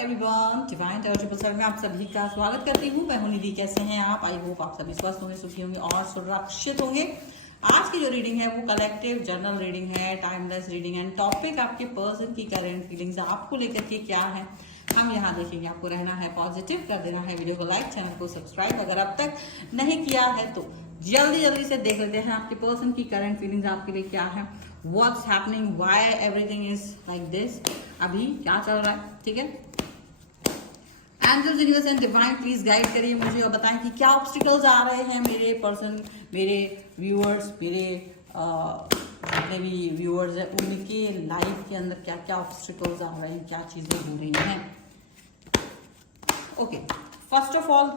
Everyone, divine tarot triple seven में आप सभी का स्वागत करती हूँ। मैं हूं निधि। कैसे हैं आप? आई होप आप सभी स्वस्थ होंगे, सुखी होंगे और सुरक्षित होंगे। आज की जो रीडिंग है वो कलेक्टिव जर्नल रीडिंग है, टाइमलेस रीडिंग एंड टॉपिक आपके पर्सन की करंट फीलिंग्स आपको लेकर के क्या है हम यहाँ देखेंगे। आपको रहना है पॉजिटिव, कर देना है वीडियो को लाइक, चैनल को सब्सक्राइब अगर अब तक नहीं किया है तो जल्दी से देख लेते हैं आपके पर्सन की करंट फीलिंग्स आपके लिए क्या है, what's happening, why everything is like this, अभी क्या चल रहा है। ठीक है, angels universe and divine please guide करिए मुझे और बताएं कि क्या ऑब्स्टिकल्स आ रहे हैं मेरे पर्सन, मेरे व्यूअर्स, मेरे जितने भी व्यूअर्स हैं उनके लाइफ के अंदर क्या क्या ऑब्स्टिकल्स आ रहे हैं, क्या चीजें हो रही हैं। Okay, first of all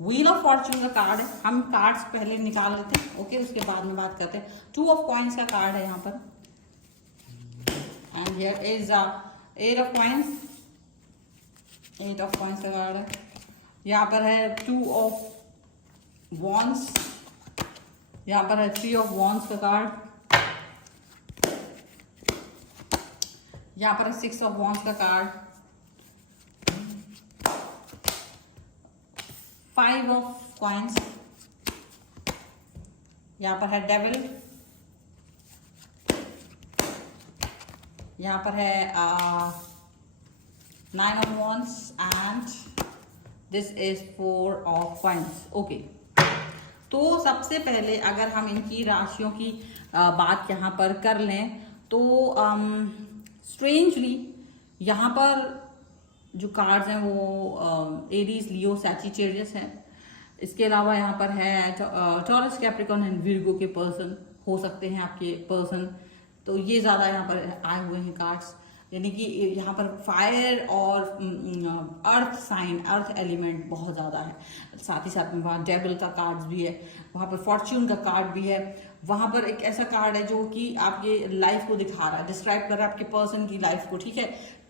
wheel of Fortune का कार्ड है। हम कार्ड्स पहले निकाल लेते हैं, ओके, उसके बाद में बात करते हैं। 2 ऑफ कॉइंस का कार्ड है यहाँ पर and here is 8 of coins. 8 of coins का कार्ड है। यहाँ पर है 2 ऑफ वॉन्ड्स, यहाँ पर है 3 ऑफ वॉन्ड्स का कार्ड, यहाँ पर है 6 ऑफ वॉन्ड्स का कार्ड, 5 ऑफ कॉइंस, यहाँ पर है डेविल, यहाँ पर है 9 of wands and this is 4 of coins. Okay, तो सबसे पहले अगर हम इनकी राशियों की बात यहाँ पर कर लें तो स्ट्रेंजली यहाँ पर जो कार्ड्स हैं वो एरीज, लियो, सैजिटेरियस हैं। इसके अलावा यहाँ पर है टॉरस, कैप्रिकॉर्न एंड विर्गो के पर्सन हो सकते हैं आपके पर्सन। तो ये ज़्यादा यहाँ पर आए हुए हैं कार्ड्स, यानी कि यहाँ पर फायर और अर्थ साइन, अर्थ एलिमेंट बहुत ज़्यादा है। साथ ही साथ में वहाँ डेविल का कार्ड्स भी है, वहाँ पर फॉर्च्यून का कार्ड भी है, वहाँ पर एक ऐसा कार्ड है जो कि आपके लाइफ को दिखा रहा है, डिस्क्राइब कर रहा है आपके पर्सन की लाइफ को। ठीक है,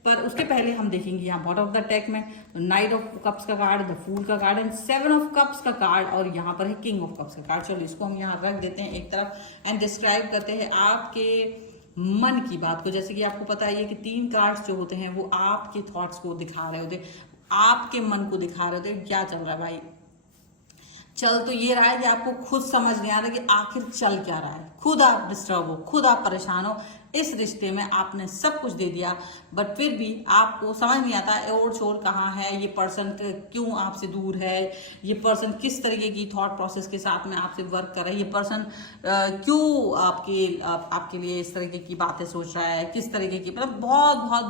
पर उसके पहले हम देखेंगे यहाँ बॉटम ऑफ द डेक में नाइट ऑफ कप्स का कार्ड, द फूल का कार्ड एंड 7 ऑफ कप्स का कार्ड, और यहाँ पर है किंग ऑफ कप्स का कार्ड। चलो इसको हम यहाँ रख देते हैं एक तरफ एंड डिस्क्राइब करते हैं आपके मन की बात को। जैसे कि आपको पता है कि 3 कार्ड्स जो होते हैं वो आपके थॉट्स को दिखा रहे होते, आपके मन को दिखा रहे होते क्या चल रहा है भाई। चल तो ये रहा है कि आपको खुद समझ नहीं आ रहा कि आखिर चल क्या रहा है, खुद आप डिस्टर्ब हो, खुद आप परेशान हो। इस रिश्ते में आपने सब कुछ दे दिया बट फिर भी आपको समझ नहीं आता और छोर कहाँ है, ये पर्सन क्यों आपसे दूर है, ये पर्सन किस तरीके की थॉट प्रोसेस के साथ में आपसे वर्क कर रहा है, ये पर्सन क्यों आपके लिए इस तरीके की बातें सोच रहा है, किस तरीके की, मतलब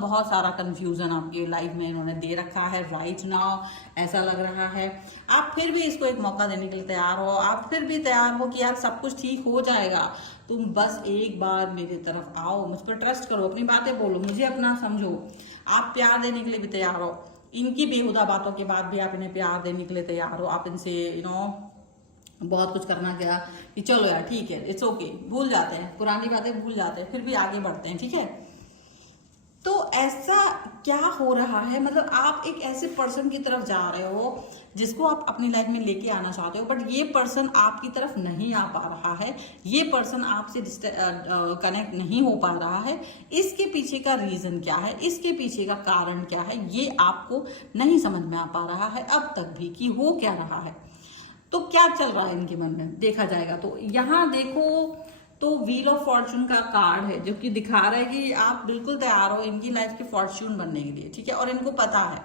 बहुत सारा कंफ्यूजन आपकी लाइफ में इन्होंने दे रखा है। राइट नाउ ऐसा लग रहा है आप फिर भी इसको एक मौका देने के लिए तैयार हो, आप फिर भी तैयार हो कि यार सब कुछ ठीक हो जाएगा, तुम बस एक बार मेरी तरफ आओ, मुझ पर ट्रस्ट करो, अपनी बातें बोलो, मुझे अपना समझो। आप प्यार देने के लिए भी तैयार हो, इनकी बेहुदा बातों के बाद भी आप इन्हें प्यार देने के लिए तैयार हो। आप इनसे बहुत कुछ करना क्या कि चलो यार ठीक है, इट्स ओके, भूल जाते हैं, पुरानी बातें भूल जाते हैं, फिर भी आगे बढ़ते हैं। ठीक है, तो ऐसा क्या हो रहा है, मतलब आप एक ऐसे पर्सन की तरफ जा रहे हो जिसको आप अपनी लाइफ में लेके आना चाहते हो बट ये पर्सन आपकी तरफ नहीं आ पा रहा है, ये पर्सन आपसे कनेक्ट नहीं हो पा रहा है। इसके पीछे का रीजन क्या है, इसके पीछे का कारण क्या है, ये आपको नहीं समझ में आ पा रहा है अब तक भी कि हो क्या रहा है। तो क्या चल रहा है इनके मन में देखा जाएगा तो यहाँ देखो तो व्हील ऑफ फॉर्चून का कार्ड है जो कि दिखा रहा है कि आप बिल्कुल तैयार हो इनकी लाइफ के फॉर्चून बनने के लिए। ठीक है, और इनको पता है,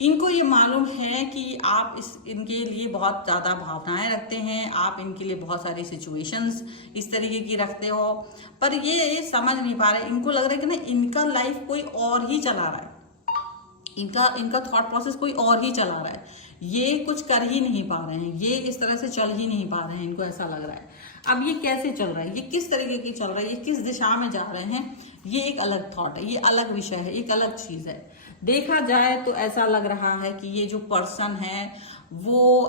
इनको ये मालूम है कि आप इनके लिए बहुत ज़्यादा भावनाएं रखते हैं, आप इनके लिए बहुत सारी सिचुएशंस इस तरीके की रखते हो, पर ये समझ नहीं पा रहे। इनको लग रहा है कि ना इनका लाइफ कोई और ही चला रहा है, इनका थॉट प्रोसेस कोई और ही चला रहा है, ये कुछ कर ही नहीं पा रहे हैं, ये इस तरह से चल ही नहीं पा रहे हैं, इनको ऐसा लग रहा है। अब ये कैसे चल रहा है, ये किस तरीके की चल रहा है, ये किस दिशा में जा रहे हैं, ये एक अलग थॉट है, ये अलग विषय है, एक अलग चीज है। देखा जाए तो ऐसा लग रहा है कि ये जो पर्सन है वो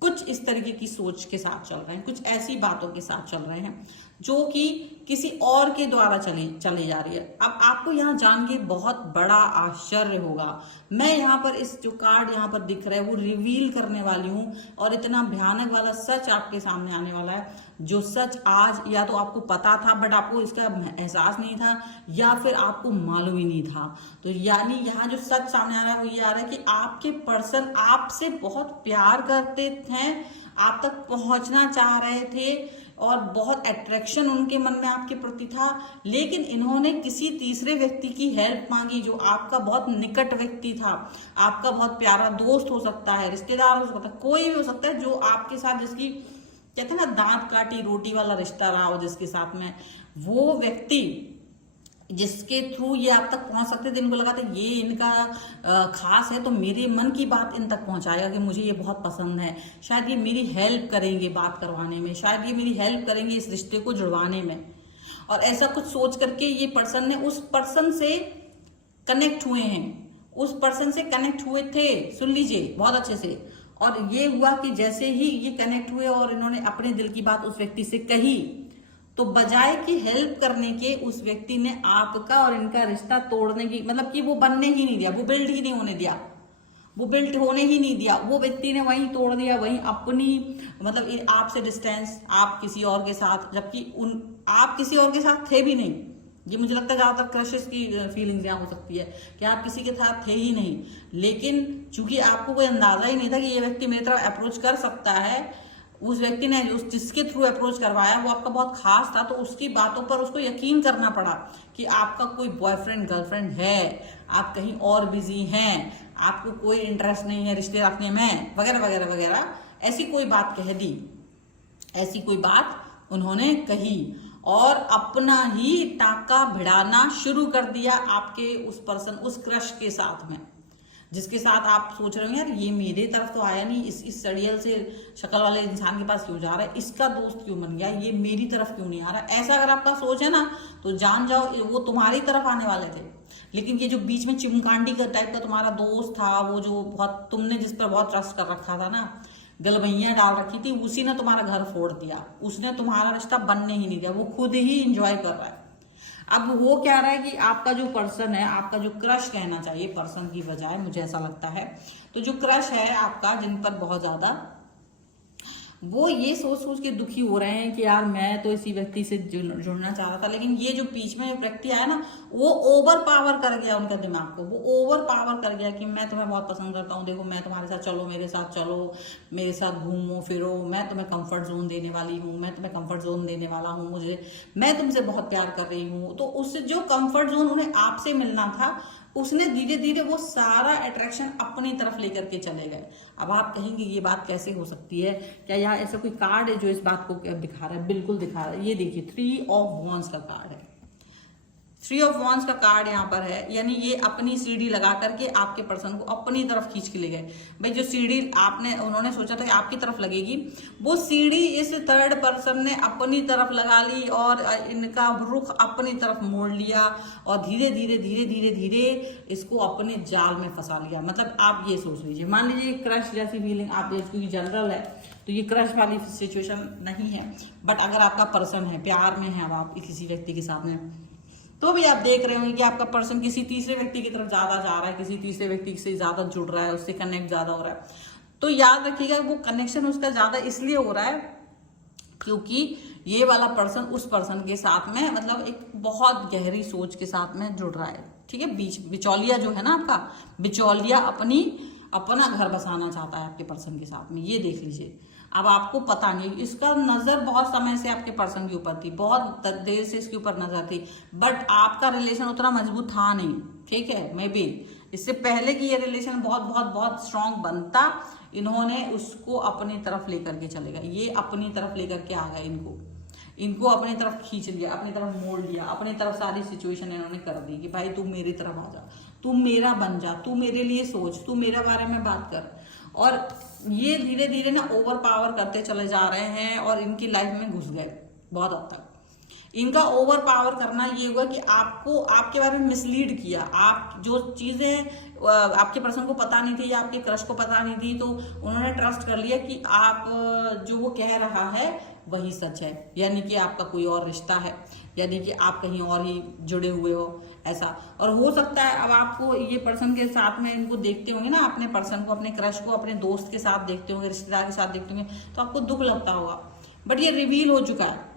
कुछ इस तरीके की सोच के साथ चल रहे हैं, कुछ ऐसी बातों के साथ चल रहे हैं जो कि किसी और के द्वारा चली जा रही है। अब आपको यहाँ जान के बहुत बड़ा आश्चर्य होगा, मैं यहाँ पर इस जो कार्ड यहाँ पर दिख रहा है वो रिवील करने वाली हूँ और इतना भयानक वाला सच आपके सामने आने वाला है, जो सच आज या तो आपको पता था बट आपको इसका एहसास नहीं था या फिर आपको मालूम ही नहीं था। तो यानी यहाँ जो सच सामने आ रहा है वो ये आ रहा है कि आपके पर्सन आपसे बहुत प्यार करते हैं, आप तक पहुंचना चाह रहे थे और बहुत अट्रैक्शन उनके मन में आपके प्रति था, लेकिन इन्होंने किसी तीसरे व्यक्ति की हेल्प मांगी जो आपका बहुत निकट व्यक्ति था, आपका बहुत प्यारा दोस्त हो सकता है, रिश्तेदार हो सकता है, कोई भी हो सकता है जो आपके साथ जिसकी कहते हैं ना दांत काटी रोटी वाला रिश्ता रहा हो, जिसके साथ में वो व्यक्ति जिसके थ्रू ये आप तक पहुंच सकते थे, इनको लगा था ये इनका खास है तो मेरे मन की बात इन तक पहुंचाएगा कि मुझे ये बहुत पसंद है, शायद ये मेरी हेल्प करेंगे बात करवाने में, शायद ये मेरी हेल्प करेंगे इस रिश्ते को जुड़वाने में। और ऐसा कुछ सोच करके ये पर्सन ने उस पर्सन से कनेक्ट हुए हैं, उस पर्सन से कनेक्ट हुए थे, सुन लीजिए बहुत अच्छे से। और ये हुआ कि जैसे ही ये कनेक्ट हुए और इन्होंने अपने दिल की बात उस व्यक्ति से कही, तो बजाय कि हेल्प करने के उस व्यक्ति ने आपका और इनका रिश्ता तोड़ने की, मतलब कि वो बनने ही नहीं दिया, वो बिल्ड ही नहीं होने दिया, वो बिल्ड होने ही नहीं दिया, वो व्यक्ति ने वहीं तोड़ दिया, वहीं अपनी मतलब आपसे डिस्टेंस, आप किसी और के साथ, जबकि आप किसी और के साथ थे भी नहीं। ये मुझे लगता है ज्यादातर क्रशेस की फीलिंग्स यहाँ हो सकती है कि आप किसी के साथ थे ही नहीं, लेकिन चूंकि आपको कोई अंदाजा ही नहीं था कि ये व्यक्ति मेरी तरफ अप्रोच कर सकता है, उस व्यक्ति ने जिसके थ्रू अप्रोच करवाया वो आपका बहुत खास था, तो उसकी बातों पर उसको यकीन करना पड़ा कि आपका कोई बॉयफ्रेंड गर्लफ्रेंड है, आप कहीं और बिजी हैं, आपको कोई इंटरेस्ट नहीं है रिश्ते रखने में, वगैरह वगैरह वगैरह, ऐसी कोई बात कह दी, ऐसी कोई बात उन्होंने कही और अपना ही टाका भिड़ाना शुरू कर दिया आपके उस पर्सन, उस क्रश के साथ में, जिसके साथ आप सोच रहे हो यार ये मेरे तरफ तो आया नहीं, इस सड़ियल से शक्ल वाले इंसान के पास क्यों जा रहा है, इसका दोस्त क्यों बन गया, ये मेरी तरफ क्यों नहीं आ रहा। ऐसा अगर आपका सोच है ना तो जान जाओ वो तुम्हारी तरफ आने वाले थे, लेकिन ये जो बीच में चिमकांडी का टाइप का तुम्हारा दोस्त था, वो जो बहुत तुमने जिस पर बहुत ट्रस्ट कर रखा था ना, गलबैया डाल रखी थी, उसी ने तुम्हारा घर फोड़ दिया, उसने तुम्हारा रिश्ता बनने ही नहीं दिया, वो खुद ही इंजॉय कर रहा है। अब वो कह रहा है कि आपका जो पर्सन है, आपका जो क्रश कहना चाहिए पर्सन की बजाय, मुझे ऐसा लगता है, तो जो क्रश है आपका जिन पर बहुत ज्यादा, वो ये सोच सोच के दुखी हो रहे हैं कि यार मैं तो इसी व्यक्ति से जुड़ना चाह रहा था, लेकिन ये जो बीच में व्यक्ति आया ना वो ओवर पावर कर गया उनका दिमाग को, वो ओवर पावर कर गया कि मैं तुम्हें बहुत पसंद करता हूँ, देखो मैं तुम्हारे साथ चलो, मेरे साथ चलो, मेरे साथ घूमो फिरो, मैं तुम्हें कंफर्ट जोन देने वाली हूँ, मैं तुम्हें कंफर्ट जोन देने वाला हूँ, मुझे मैं तुमसे बहुत प्यार कर रही हूँ। तो उससे जो कंफर्ट जोन उन्हें आपसे मिलना था, उसने धीरे धीरे वो सारा अट्रैक्शन अपनी तरफ लेकर के चले गए। अब आप कहेंगे ये बात कैसे हो सकती है, क्या यहाँ ऐसा कोई कार्ड है जो इस बात को दिखा रहा है? बिल्कुल दिखा रहा है, ये देखिए 3 ऑफ वॉन्ड्स का कार्ड है, 3 ऑफ वॉन्ड्स का कार्ड यहाँ पर है, यानी ये अपनी सीढ़ी लगा करके आपके पर्सन को अपनी तरफ खींच के ले गए। भाई जो सीढ़ी उन्होंने सोचा था कि आपकी तरफ लगेगी, वो सीढ़ी इस थर्ड पर्सन ने अपनी तरफ लगा ली और इनका रुख अपनी तरफ मोड़ लिया और धीरे धीरे धीरे धीरे धीरे इसको अपने जाल में फंसा लिया। मतलब आप ये सोच लीजिए, मान लीजिए क्रश जैसी फीलिंग आप क्योंकि जनरल है तो ये क्रश वाली सिचुएशन नहीं है, बट अगर आपका पर्सन है, प्यार में है, अब आप किसी व्यक्ति के साथ में, तो भी आप देख रहे होंगे कि आपका पर्सन किसी तीसरे व्यक्ति की तरफ ज्यादा जा रहा है, किसी तीसरे व्यक्ति से ज्यादा जुड़ रहा है, उससे कनेक्ट ज्यादा हो रहा है। तो याद रखिएगा वो कनेक्शन उसका ज्यादा इसलिए हो रहा है क्योंकि ये वाला पर्सन उस पर्सन के साथ में मतलब एक बहुत गहरी सोच के साथ में जुड़ रहा है। ठीक है, बिचौलिया जो है ना आपका, बिचौलिया अपना घर बसाना चाहता है आपके पर्सन के साथ में, ये देख लीजिए। अब आपको पता नहीं, इसका नजर बहुत समय से आपके पर्सन के ऊपर थी, बहुत देर से इसके ऊपर नजर थी, बट आपका रिलेशन उतना मजबूत था नहीं। ठीक है, मे बी इससे पहले कि ये रिलेशन बहुत बहुत बहुत स्ट्रांग बनता, इन्होंने उसको अपनी तरफ लेकर के चले गए, ये अपनी तरफ लेकर के आ गए, इनको अपनी तरफ खींच लिया, अपनी तरफ मोड़ लिया, अपनी तरफ सारी सिचुएशन इन्होंने कर दी कि भाई तू मेरी तरफ आ जा, तू मेरा बन जा, तू मेरे लिए सोच, तू मेरे बारे में बात कर। और ये धीरे धीरे ना ओवर पावर करते चले जा रहे हैं और इनकी लाइफ में घुस गए बहुत हद तक। इनका ओवर पावर करना ये हुआ कि आपको आपके बारे में मिसलीड किया, आप जो चीजें आपके पर्सन को पता नहीं थी या आपके क्रश को पता नहीं थी, तो उन्होंने ट्रस्ट कर लिया कि आप जो वो कह रहा है वही सच है, यानी कि आपका कोई और रिश्ता है, यानी कि आप कहीं और ही जुड़े हुए हो ऐसा। और हो सकता है अब आपको ये पर्सन के साथ में इनको देखते होंगे ना, अपने पर्सन को, अपने क्रश को अपने दोस्त के साथ देखते होंगे, रिश्तेदार के साथ देखते होंगे, तो आपको दुख लगता होगा। बट ये रिवील हो चुका है,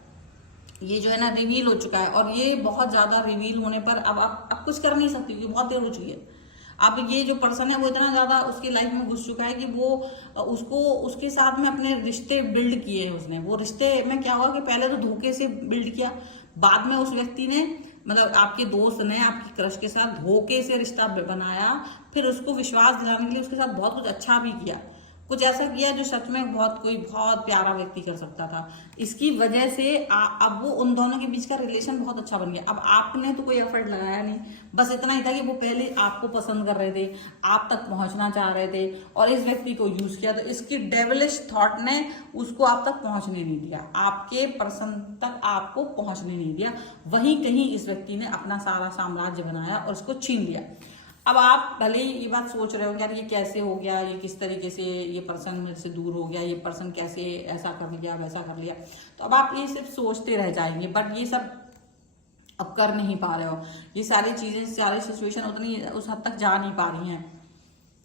ये जो है ना रिवील हो चुका है, और ये बहुत ज्यादा रिवील होने पर अब आप कुछ कर नहीं सकती क्योंकि बहुत देर हो चुकी है। अब ये जो पर्सन है वो इतना ज्यादा उसकी लाइफ में घुस चुका है कि वो उसको उसके साथ में अपने रिश्ते बिल्ड किए हैं उसने। वो रिश्ते में क्या हुआ कि पहले तो धोखे से बिल्ड किया, बाद में उस व्यक्ति ने, मतलब आपके दोस्त ने आपकी क्रश के साथ धोखे से रिश्ता बनाया, फिर उसको विश्वास दिलाने के लिए उसके साथ बहुत कुछ अच्छा भी किया, कुछ ऐसा किया जो सच में कोई बहुत प्यारा व्यक्ति कर सकता था। इसकी वजह से अब वो उन दोनों के बीच का रिलेशन बहुत अच्छा बन गया। अब आपने तो कोई एफर्ट लगाया नहीं, बस इतना ही था कि वो पहले आपको पसंद कर रहे थे, आप तक पहुंचना चाह रहे थे, और इस व्यक्ति को यूज किया, तो इसकी डेविलिश थॉट ने उसको आप तक पहुंचने नहीं दिया, आपके पर्सन तक आपको पहुंचने नहीं दिया। वहीं कहीं इस व्यक्ति ने अपना सारा साम्राज्य बनाया और उसको छीन लिया। अब आप भले ही ये बात सोच रहे हो यार ये कैसे हो गया, ये किस तरीके से ये पर्सन मेरे से दूर हो गया, ये पर्सन कैसे ऐसा कर लिया वैसा कर लिया, तो अब आप ये सिर्फ सोचते रह जाएंगे, बट ये सब अब कर नहीं पा रहे हो। ये सारी चीजें, सारी सिचुएशन उतनी उस हद तक जा नहीं पा रही हैं।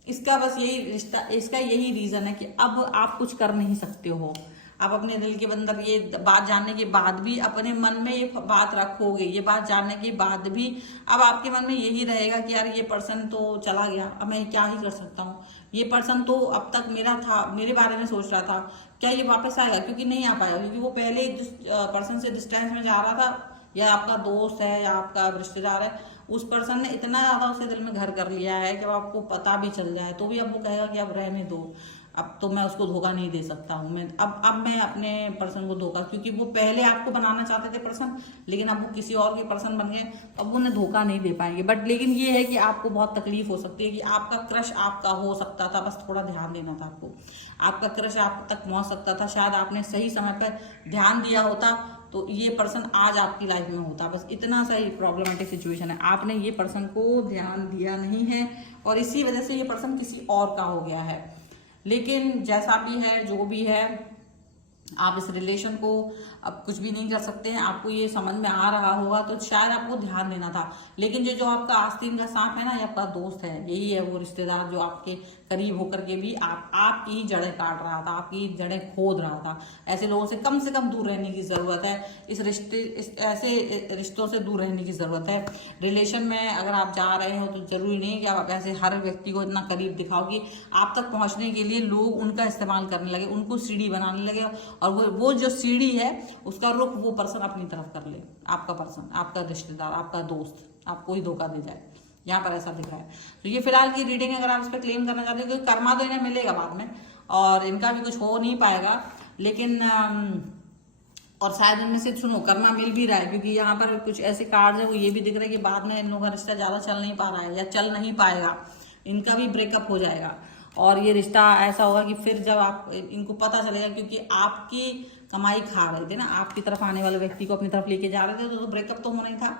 इसका बस यही रिश्ता, इसका यही रीजन है कि अब आप कुछ कर नहीं सकते हो। आप अपने दिल के अंदर ये बात जानने के बाद भी, अपने मन में ये बात रखोगे, ये बात जानने के बाद भी अब आपके मन में यही रहेगा कि यार ये पर्सन तो चला गया, अब मैं क्या ही कर सकता हूँ, ये पर्सन तो अब तक मेरा था, मेरे बारे में सोच रहा था, क्या ये वापस आएगा? क्योंकि नहीं आ पाया, क्योंकि वो पहले जिस पर्सन से डिस्टेंस में जा रहा था, या आपका दोस्त है या आपका रिश्तेदार है, उस पर्सन ने इतना ज्यादा उसे दिल में घर कर लिया है कि अब आपको पता भी चल जाए तो भी अब वो कहेगा कि अब रहने दो, अब तो मैं उसको धोखा नहीं दे सकता हूँ, मैं अब मैं अपने पर्सन को धोखा, क्योंकि वो पहले आपको बनाना चाहते थे पर्सन, लेकिन अब वो किसी और के पर्सन बन गए, अब उन्हें धोखा नहीं दे पाएंगे। बट लेकिन ये है कि आपको बहुत तकलीफ हो सकती है कि आपका क्रश आपका हो सकता था, बस थोड़ा ध्यान देना था आपको, आपका क्रश आप तक पहुंच सकता था, शायद आपने सही समय पर ध्यान दिया होता तो ये पर्सन आज आपकी लाइफ में होता। बस इतना सा ही प्रॉब्लमेटिक सिचुएशन है, आपने ये पर्सन को ध्यान दिया नहीं है और इसी वजह से ये पर्सन किसी और का हो गया है। लेकिन जैसा भी है, जो भी है, आप इस रिलेशन को अब कुछ भी नहीं कर सकते हैं। आपको ये समझ में आ रहा होगा तो शायद आपको ध्यान देना था, लेकिन जो आपका आस्तीन का सांप है ना, ये आपका दोस्त है, यही है वो रिश्तेदार जो आपके करीब होकर के भी आपकी ही जड़ें काट रहा था, आपकी जड़ें खोद रहा था। ऐसे लोगों से कम दूर रहने की जरूरत है, ऐसे रिश्तों से दूर रहने की जरूरत है। रिलेशन में अगर आप जा रहे हो तो जरूरी नहीं कि आप ऐसे हर व्यक्ति को इतना करीब दिखाओ कि आप तक पहुंचने के लिए लोग उनका इस्तेमाल करने लगे, उनको सीढ़ी बनाने लगे, और वो जो सीढ़ी है उसका रुख वो पर्सन अपनी तरफ कर ले, आपका पर्सन, आपका रिश्तेदार, आपका दोस्त आपको ही धोखा दे जाए। यहाँ पर ऐसा दिख रहा है। तो ये फिलहाल की रीडिंग अगर आप इस पर क्लेम करना चाहते हो, क्योंकि कर्मा तो इन्हें मिलेगा बाद में और इनका भी कुछ हो नहीं पाएगा, लेकिन और शायद इनमें से सुनो कर्मा मिल भी रहा है, क्योंकि यहाँ पर कुछ ऐसे कार्ड है वो ये भी दिख रहा है कि बाद में इन लोगों का रिश्ता ज्यादा चल नहीं पा रहा है या चल नहीं पाएगा, इनका भी ब्रेकअप हो जाएगा। और ये रिश्ता ऐसा होगा कि फिर जब आप इनको पता चलेगा, क्योंकि आपकी कमाई खा रहे थे ना, आपकी तरफ आने वाले व्यक्ति को अपनी तरफ लेके जा रहे थे, तो ब्रेकअप तो होना ही था।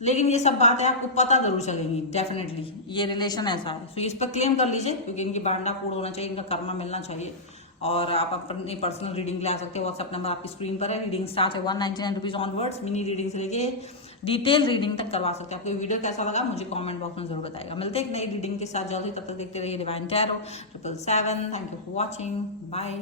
लेकिन ये सब बातें आपको पता जरूर चलेंगी डेफिनेटली, ये रिलेशन ऐसा है। सो इस पर क्लेम कर लीजिए, क्योंकि इनकी बांडा फूड होना चाहिए, इनका कर्मा मिलना चाहिए। और आप अपनी पर्सनल रीडिंग ले आ सकते हैं, व्हाट्सएप नंबर आपकी स्क्रीन पर है। रीडिंग स्टार्ट है 199 रुपीज ऑनवर्ड्स, मिनी रीडिंग से लेके डिटेल रीडिंग तक करवा सकते हैं। आपको वीडियो कैसा लगा मुझे कमेंट बॉक्स में जरूर बताएगा। मिलते हैं एक नई रीडिंग के साथ जल्दी, तब तक देखते रहिए divine tarot 777। Thank you for watching, bye.